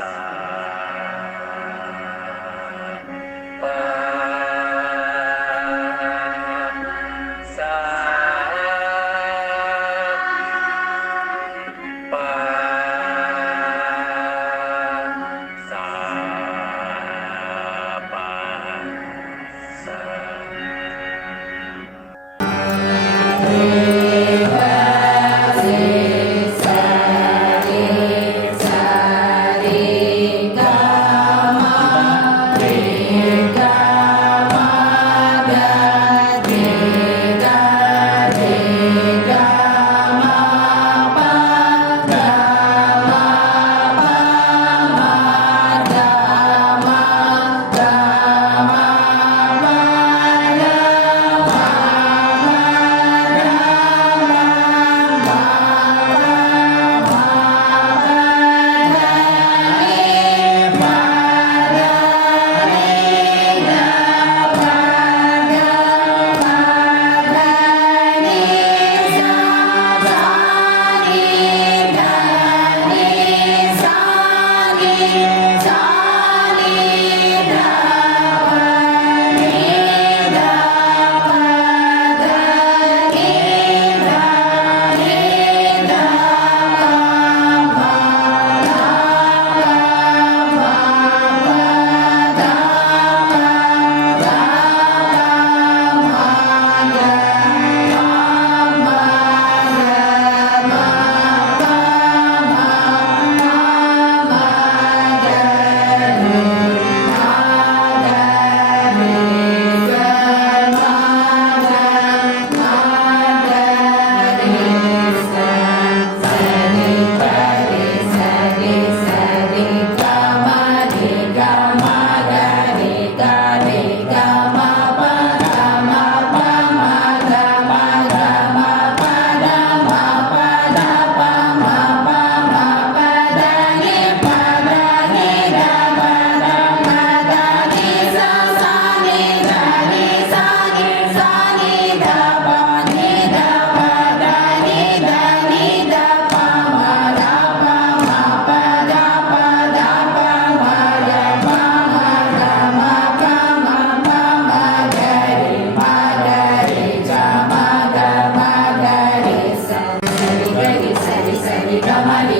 sa pa sa We got money.